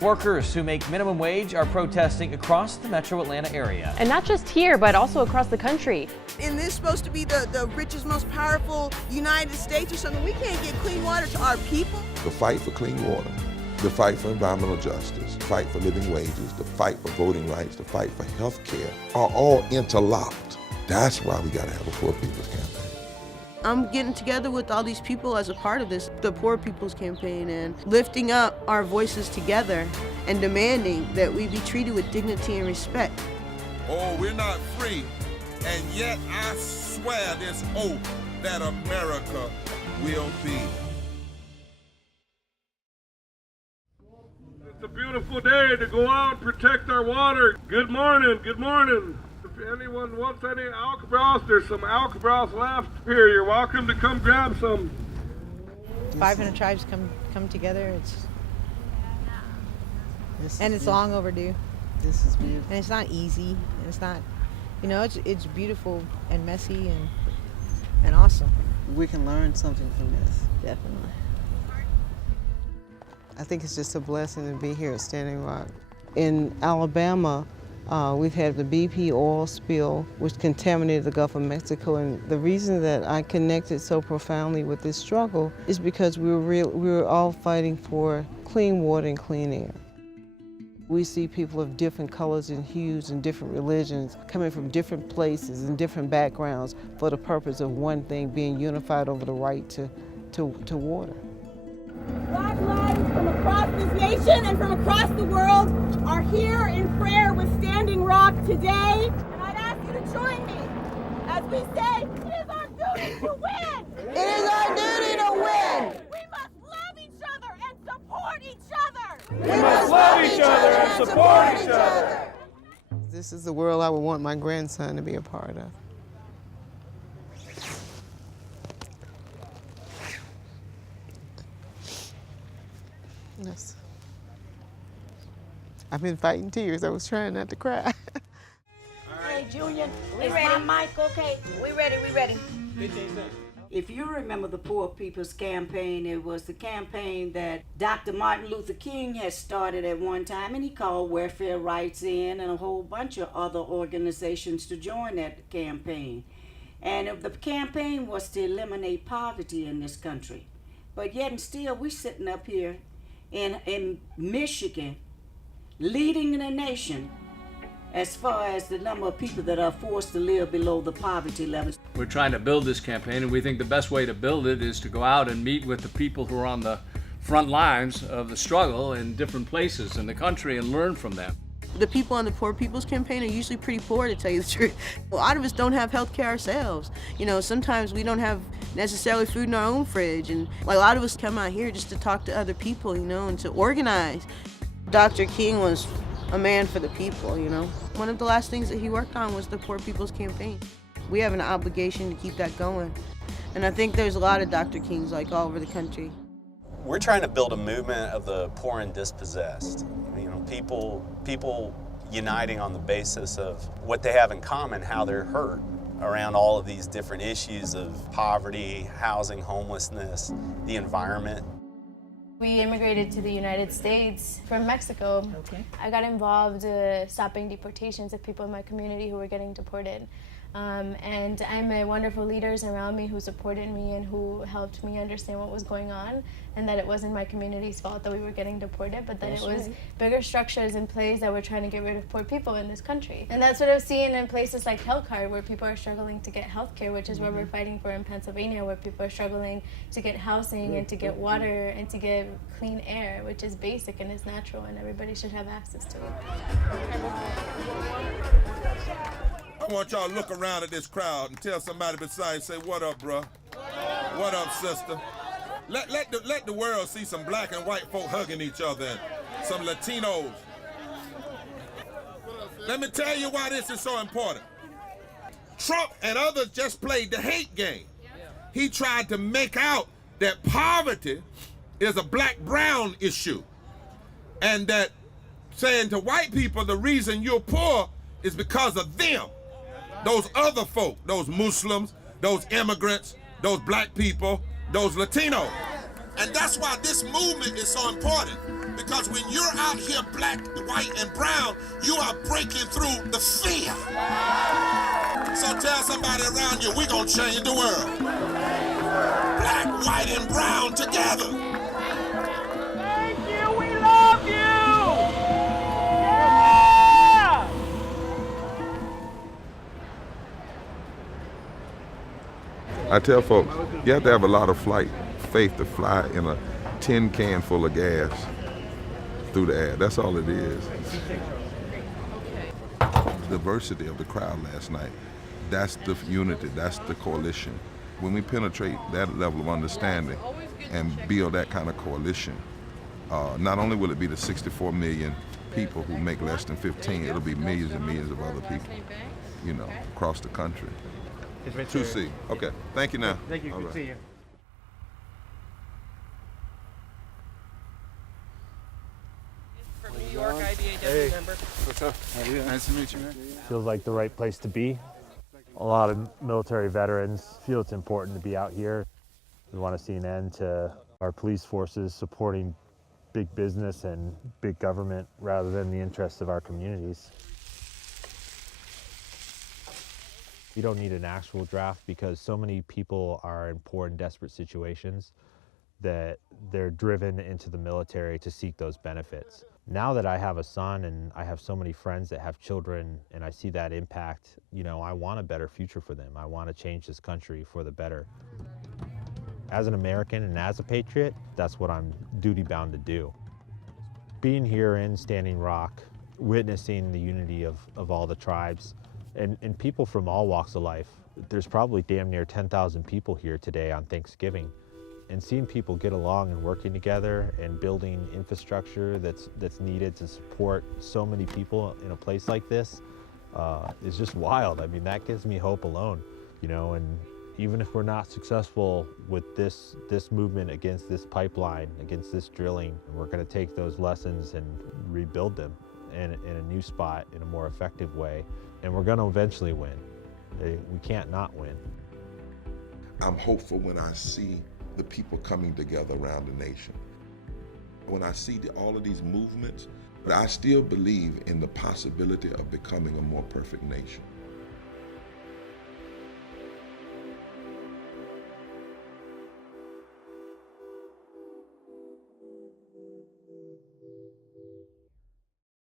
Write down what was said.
Workers who make minimum wage are protesting across the metro Atlanta area. And not just here, but also across the country. And this is supposed to be the richest, most powerful United States or something. We can't get clean water to our people. The fight for clean water, the fight for environmental justice, the fight for living wages, the fight for voting rights, the fight for health care are all interlocked. That's why we gotta have a Poor People's Campaign. I'm getting together with all these people as a part of this, the Poor People's Campaign, and lifting up our voices together and demanding that we be treated with dignity and respect. Oh, we're not free, and yet I swear this oath that America will be. It's a beautiful day to go out and protect our water. Good morning, good morning. If anyone wants any Alka-Browse, there's some Alka-Browse left. Here, you're welcome to come grab some. 500 tribes come together. It's long overdue. This is beautiful. And it's not easy. And it's not, it's beautiful and messy and awesome. We can learn something from this. Definitely. I think it's just a blessing to be here at Standing Rock. In Alabama, we've had the BP oil spill, which contaminated the Gulf of Mexico. And the reason that I connected so profoundly with this struggle is because we were all fighting for clean water and clean air. We see people of different colors and hues and different religions coming from different places and different backgrounds for the purpose of one thing, being unified over the right to water. Black lives from across this nation and from across the world are here in prayer with Standing Rock today. And I'd ask you to join me as we say, it is our duty to win. It is our duty to win. We must love each other and support each other. We must love each other and support each other. This is the world I would want my grandson to be a part of. Yes. I've been fighting tears. I was trying not to cry. Hey, Junior, is my mic okay? We ready. If you remember the Poor People's Campaign, it was the campaign that Dr. Martin Luther King had started at one time, and he called Welfare Rights in and a whole bunch of other organizations to join that campaign. And the campaign was to eliminate poverty in this country. But yet and still, we're sitting up here in Michigan, leading the nation as far as the number of people that are forced to live below the poverty level. We're trying to build this campaign, and we think the best way to build it is to go out and meet with the people who are on the front lines of the struggle in different places in the country and learn from them. The people on the Poor People's Campaign are usually pretty poor, to tell you the truth. A lot of us don't have health care ourselves. Sometimes we don't have necessarily food in our own fridge. And a lot of us come out here just to talk to other people, and to organize. Dr. King was a man for the people, One of the last things that he worked on was the Poor People's Campaign. We have an obligation to keep that going. And I think there's a lot of Dr. Kings all over the country. We're trying to build a movement of the poor and dispossessed. People uniting on the basis of what they have in common, how they're hurt around all of these different issues of poverty, housing, homelessness, the environment. We immigrated to the United States from Mexico. Okay. I got involved stopping deportations of people in my community who were getting deported. And I met wonderful leaders around me who supported me and who helped me understand what was going on, and that it wasn't my community's fault that we were getting deported, but that it was bigger structures in place that were trying to get rid of poor people in this country. And that's what I've seen in places like Hellcard, where people are struggling to get health care, which is where we're fighting for in Pennsylvania, where people are struggling to get housing and to get water and to get clean air, which is basic and is natural, and everybody should have access to it. I want y'all to look around at this crowd and tell somebody beside you, say, what up, bruh? What up, sister? Let the world see some black and white folk hugging each other and some Latinos. Let me tell you why this is so important. Trump and others just played the hate game. He tried to make out that poverty is a black-brown issue, and that saying to white people the reason you're poor is because of them. Those other folk, those Muslims, those immigrants, those black people, those Latinos. And that's why this movement is so important. Because when you're out here black, white, and brown, you are breaking through the fear. So tell somebody around you, we're going to change the world. Black, white, and brown together. Thank you, we love you! Yeah! I tell folks, you have to have a lot of faith to fly in a tin can full of gas through the air. That's all it is. The diversity of the crowd last night, that's the unity, that's the coalition. When we penetrate that level of understanding and build that kind of coalition, not only will it be the 64 million people who make less than 15, it'll be millions and millions of other people, you know, across the country. 2C. Okay. Thank you now. Thank you. Good to see you. From New York, IBAW member. What's up? How are you? Nice to meet you, man. Feels like the right place to be. A lot of military veterans feel it's important to be out here. We want to see an end to our police forces supporting big business and big government rather than the interests of our communities. We don't need an actual draft because so many people are in poor and desperate situations that they're driven into the military to seek those benefits. Now that I have a son and I have so many friends that have children and I see that impact, you know, I want a better future for them. I want to change this country for the better. As an American and as a patriot, that's what I'm duty bound to do. Being here in Standing Rock, witnessing the unity of all the tribes and people from all walks of life. There's probably damn near 10,000 people here today on Thanksgiving. And seeing people get along and working together and building infrastructure that's needed to support so many people in a place like this is just wild. I mean, that gives me hope alone, you know, and even if we're not successful with this movement against this pipeline, against this drilling, we're gonna take those lessons and rebuild them in a new spot in a more effective way. And we're gonna eventually win. We can't not win. I'm hopeful when I see the people coming together around the nation. When I see all of these movements, but I still believe in the possibility of becoming a more perfect nation.